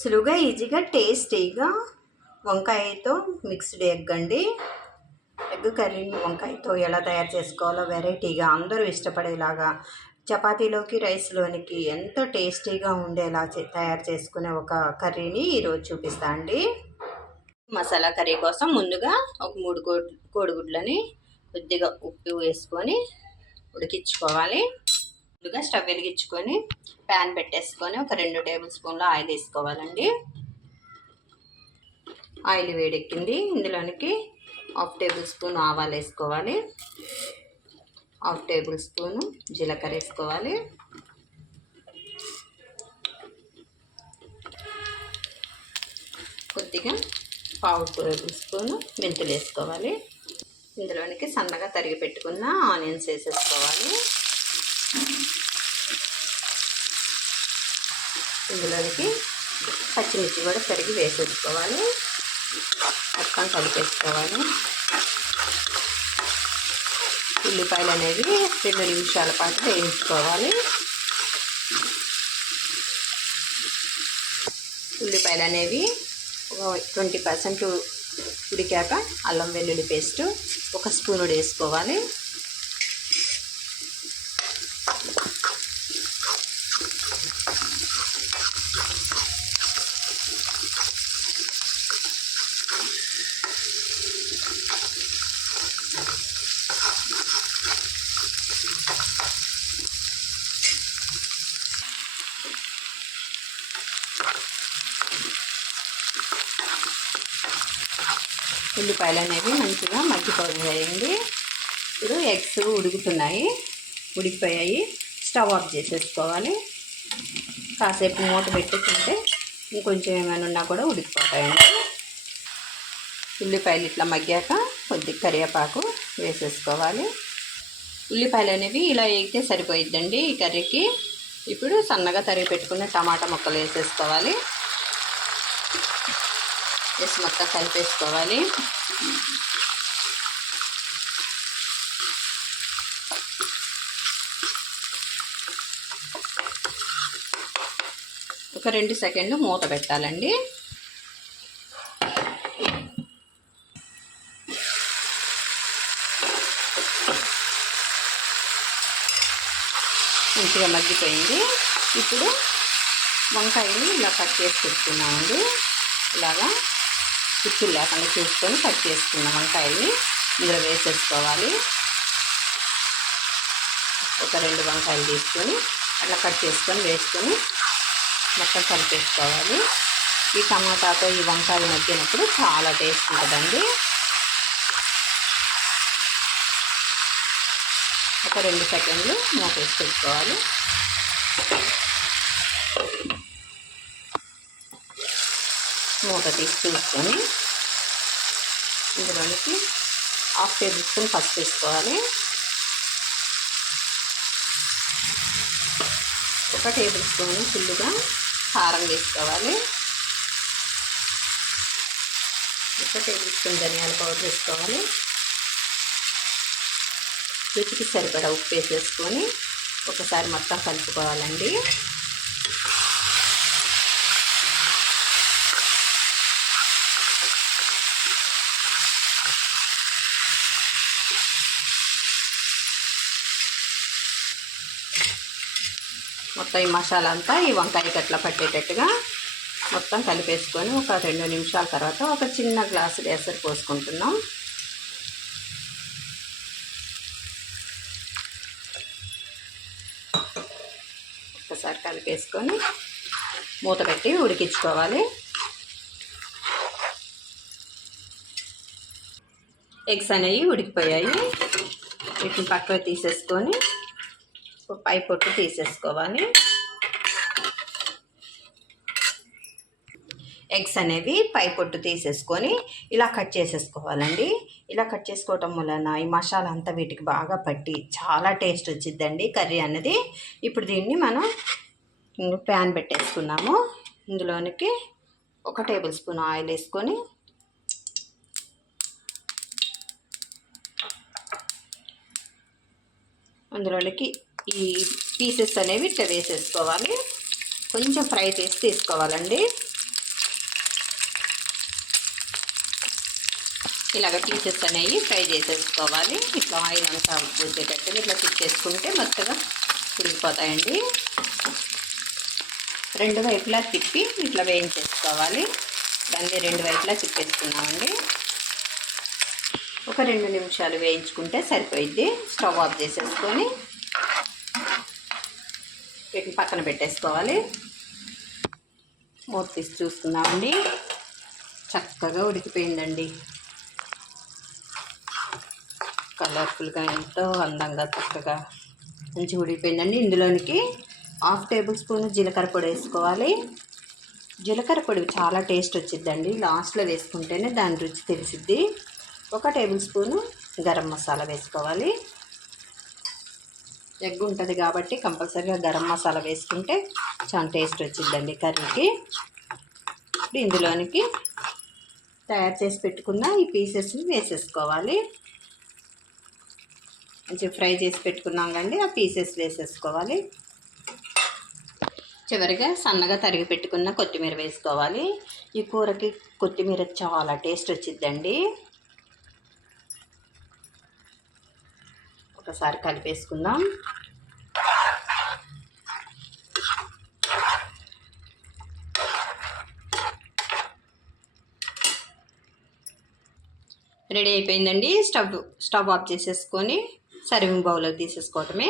సులువుగా ఈజీగా టేస్టీగా వంకాయతో మిక్స్డ్ ఎగ్ అండి. ఎగ్ కర్రీని వంకాయతో ఎలా తయారు చేసుకోవాలో వెరైటీగా అందరూ ఇష్టపడేలాగా చపాతీలోకి రైస్లోనికి ఎంతో టేస్టీగా ఉండేలా తయారు చేసుకునే ఒక కర్రీని ఈరోజు చూపిస్తా అండి. మసాలా కర్రీ కోసం ముందుగా ఒక మూడు కోడి కోడిగుడ్లని కొద్దిగా ఉప్పు వేసుకొని ఉడికించుకోవాలి. ముందుగా స్టవ్ వెలిగించుకొని ప్యాన్ పెట్టేసుకొని ఒక రెండు టేబుల్ స్పూన్ల ఆయిల్ వేసుకోవాలండి. ఆయిల్ వేడెక్కింది. ఇందులోనికి హాఫ్ టేబుల్ స్పూన్ ఆవాలు వేసుకోవాలి. హాఫ్ టేబుల్ స్పూను జీలకర్ర వేసుకోవాలి. కొద్దిగా పావు టేబుల్ స్పూను మెంతులు వేసుకోవాలి. ఇందులోనికి సన్నగా తరిగి పెట్టుకున్న ఆనియన్స్ వేసేసుకోవాలి. ఇందులోనికి పచ్చిమిర్చి కూడా సరిగి వేసేసుకోవాలి. మొత్తం కలిపేసుకోవాలి. ఉల్లిపాయలు అనేవి రెండు నిమిషాల పాటు వేయించుకోవాలి. ఉల్లిపాయలు అనేవి ఒక ట్వంటీ పర్సెంట్ ఉడికాక అల్లం వెల్లుల్లి పేస్ట్ ఒక స్పూన్ వేసుకోవాలి. ఉల్లిపాయలు అనేవి మంచిగా మగ్గిపోయాయండి ఇప్పుడు ఎగ్స్ ఉడుకుతున్నాయి. ఉడికిపోయాయి. స్టవ్ ఆఫ్ చేసేసుకోవాలి. కాసేపు మూత పెట్టేసుకుంటే ఇంకొంచెం ఏమైనా ఉన్నా కూడా ఉడికిపోతాయండి ఉల్లిపాయలు ఇట్లా మగ్గాక కొద్ది కరివేపాకు వేసేసుకోవాలి. ఉల్లిపాయలు అనేవి ఇలా వేగితే సరిపోయిద్దండి ఈ కర్రీకి. ఇప్పుడు సన్నగా తరిగి పెట్టుకున్న టమాటా ముక్కలు వేసేసుకోవాలి. వేసి మొత్తం కలిపేసుకోవాలి. ఒక రెండు సెకండ్లు మూత పెట్టాలండి. మంచిగా మగ్గిపోయింది. ఇప్పుడు వంకాయని ఇలా కట్ చేసి పెట్టుకున్నామండి. ఇలాగా పిచ్చులు లేకుండా చూసుకొని కట్ చేసుకున్న వంకాయని. ఇందులో వేసేసుకోవాలి. ఒక రెండు వంకాయలు తీసుకొని అట్లా కట్ చేసుకొని వేసుకొని మొత్తం కలిపేసుకోవాలి. ఈ టమాటాతో ఈ వంకాయ మగ్గినప్పుడు చాలా టేస్ట్ ఉంటుందండి. ఒక రెండు సెకండ్లు మూత పెట్టుకోవాలి. మూత తీసి చూసుకొని ఇందులోనికి హాఫ్ టేబుల్ స్పూన్ పసుపు వేసుకోవాలి. ఒక టేబుల్ స్పూన్ ఫుల్గా కారం వేసుకోవాలి. ఒక టేబుల్ స్పూన్ ధనియాల పౌడర్ వేసుకోవాలి. రుచికి సరిపడా ఉప్పు వేసేసుకొని ఒకసారి మొత్తం కలుపుకోవాలండి. మొత్తం ఈ మసాలా అంతా ఈ వంకాయకి అట్లా పట్టేటట్టుగా మొత్తం కలిపేసుకొని ఒక రెండు నిమిషాల తర్వాత ఒక చిన్న గ్లాసు ఎసరు పోసుకుంటున్నాం. ఒకసారి కలిపేసుకొని మూత పెట్టి ఉడికించుకోవాలి. ఎగ్స్ అనేవి ఉడికిపోయాయి. వీటిని పక్కకు తీసేసుకొని పై పొట్టు తీసేసుకోవాలి. ఎగ్స్ అనేవి పై పొట్టు తీసేసుకొని ఇలా కట్ చేసేసుకోవాలండి. ఇలా కట్ చేసుకోవటం వలన ఈ మసాలా అంతా వీటికి బాగా పట్టి చాలా టేస్ట్ వచ్చిద్దండి కర్రీ అన్నది. ఇప్పుడు దీన్ని మనం ప్యాన్ పెట్టేసుకున్నాము. ఇందులోనికి ఒక టేబుల్ స్పూన్ ఆయిల్ వేసుకొని అందులోనికి ఈ పీసెస్ అనేవి ఇట్లా వేసేసుకోవాలి. కొంచెం ఫ్రై చేసి తీసుకోవాలండి. ఇలాగ పీసెస్ అనేవి ఫ్రై చేసేసుకోవాలి. ఇట్లా ఆయిల్ అంతా వచ్చేటట్టు ఇట్లా తిప్పేసుకుంటే మెత్తగా ఉడికిపోతాయండి. రెండు వైపులా తిప్పి ఇట్లా వేయించేసుకోవాలి. దాన్ని రెండు వైపులా తిప్పేసుకున్నామండి. ఒక రెండు నిమిషాలు వేయించుకుంటే సరిపోయిద్ది. స్టవ్ ఆఫ్ చేసేసుకొని వీటిని పక్కన పెట్టేసుకోవాలి. మూత తీసి చూసుకుందామండి చక్కగా ఉడికిపోయిందండి. కలర్ఫుల్గా ఎంతో అందంగా చక్కగా మంచి ఉడిపోయిందండి ఇందులోనికి హాఫ్ టేబుల్ స్పూన్ జీలకర్ర పొడి వేసుకోవాలి. జీలకర్ర పొడి చాలా టేస్ట్ వచ్చిద్దండి. లాస్ట్లో వేసుకుంటేనే దాని రుచి తెలిసిద్ది. ఒక టేబుల్ స్పూను గరం మసాలా వేసుకోవాలి. ఎగ్ ఉంటుంది కాబట్టి కంపల్సరీగా గరం మసాలా వేసుకుంటే చాలా టేస్ట్ వచ్చిద్దండి కర్రీకి. ఇప్పుడు ఇందులోనికి తయారు చేసి పెట్టుకున్న ఈ పీసెస్ని వేసేసుకోవాలి. మంచిగా ఫ్రై చేసి పెట్టుకున్నాం కండి ఆ పీసెస్ వేసేసుకోవాలి. చివరిగా సన్నగా తరిగి పెట్టుకున్న కొత్తిమీర వేసుకోవాలి. ఈ కూరకి కొత్తిమీర చాలా టేస్ట్ వచ్చిద్దండి. ఒకసారి కలిపేసుకుందాం. రెడీ అయిపోయిందండి స్టవ్ స్టవ్ ఆఫ్ చేసేసుకొని సర్వింగ్ బౌల్లోకి తీసేసుకోవటమే.